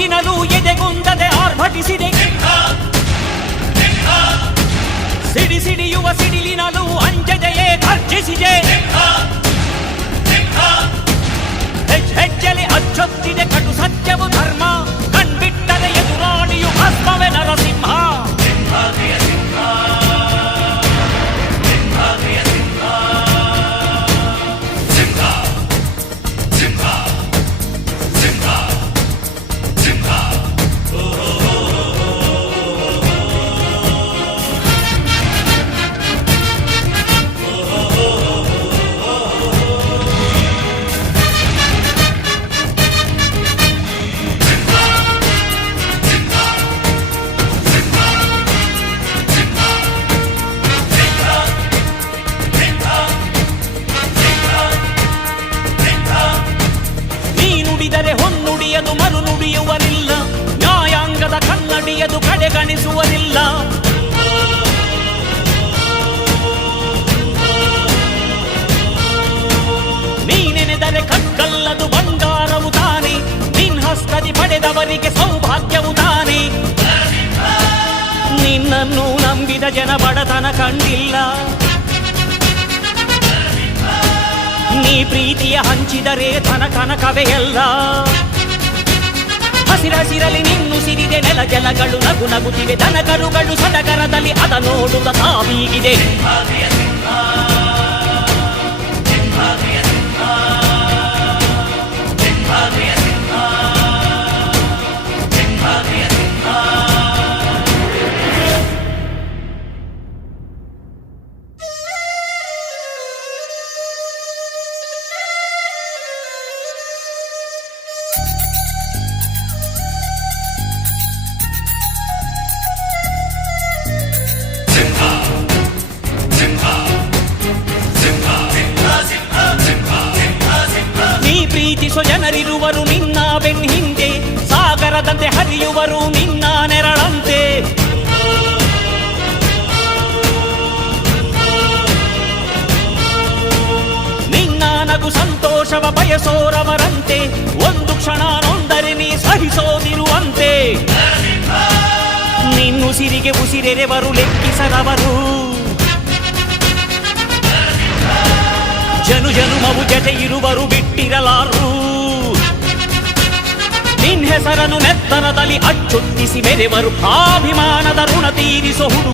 ನುಗ್ಗಿನಲು ಎದೆಗುಂದದೆ ಆರ್ಭಟಿಸಿದೆ. ಸಿಡಿಸಿಡಿಯುವ ಸಿಡಿಲಿನಲು ಅಂಜದೆಯೇ ಗರ್ಜಿಸಿದೆ. ಹೆಜ್ಜೆಲೆ ಅಚ್ಚೊತ್ತಿದೆ ಕಟು ಸತ್ಯವು ಧರ್ಮ. ಕಣ್ಬಿಟ್ಟರೆ ಎದುರಾಳಿಯು ಭಸ್ಮವೇ ನರಸಿಂಹ. ಹೊನ್ನುಡಿಯದು ಮರು ನುಡಿಯುವರಿಲ್ಲ. ನ್ಯಾಯಾಂಗದ ಕನ್ನಡಿಯದು ಕಡೆಗಣಿಸುವರಿಲ್ಲ. ನೀನೆನೆದರೆ ಕಗ್ಗಲ್ಲದು ಬಂಗಾರವು ತಾನೆ. ನಿನ್ ಹಸ್ತದಿ ಪಡೆದವರಿಗೆ ಸೌಭಾಗ್ಯವು ತಾನೆ. ನಿನ್ನನ್ನು ನಂಬಿದ ಜನ ಬಡತನ ಕಂಡಿಲ್ಲ. ನೀ ಪ್ರೀತಿಯ ಹಂಚಿದರೆ ಧನ ಕನಕವೇ ಎಲ್ಲ. ಹಸಿರಸಿರಲಿ ನಿನ್ನು ಸಿರಿದೆ ನೆಲ ಜಲಗಳು ನಗು ನಗುತ್ತಿವೆ. ದನಕರುಗಳು ಸಡಗರದಲ್ಲಿ ಅದ ನೋಡುತ್ತ ತಾವೀಗಿದೆ. ಪ್ರೀತಿಸೋ ಜನರಿರುವರು ನಿನ್ನ ಬೆನ್ ಹಿಂದೆ. ಸಾಗರದಂತೆ ಹರಿಯುವರು ನಿನ್ನ ನೆರಳಂತೆ. ನಿನ್ನ ನಗು ಸಂತೋಷವ ಬಯಸೋರವರಂತೆ. ಒಂದು ಕ್ಷಣ ನೊಂದರೆ ನೀ ಸಹಿಸೋದಿರುವಂತೆ. ನಿನ್ನುಸಿರಿಗೆ ಉಸಿರೆರೆವರು ಲೆಕ್ಕಿಸರವರು. ಜನು ಜನುಮವು ಜತೆ ಇರುವರು ಬಿಟ್ಟಿರಲಾರು. ನಿನ್ ಹೆಸರನ್ನು ನೆತ್ತರದಲ್ಲಿ ಅಚ್ಚೊತ್ತಿಸಿ ಮೆರೆವರು. ಅಭಿಮಾನದ ಋಣ ತೀರಿಸೋ ಹುಡುಗ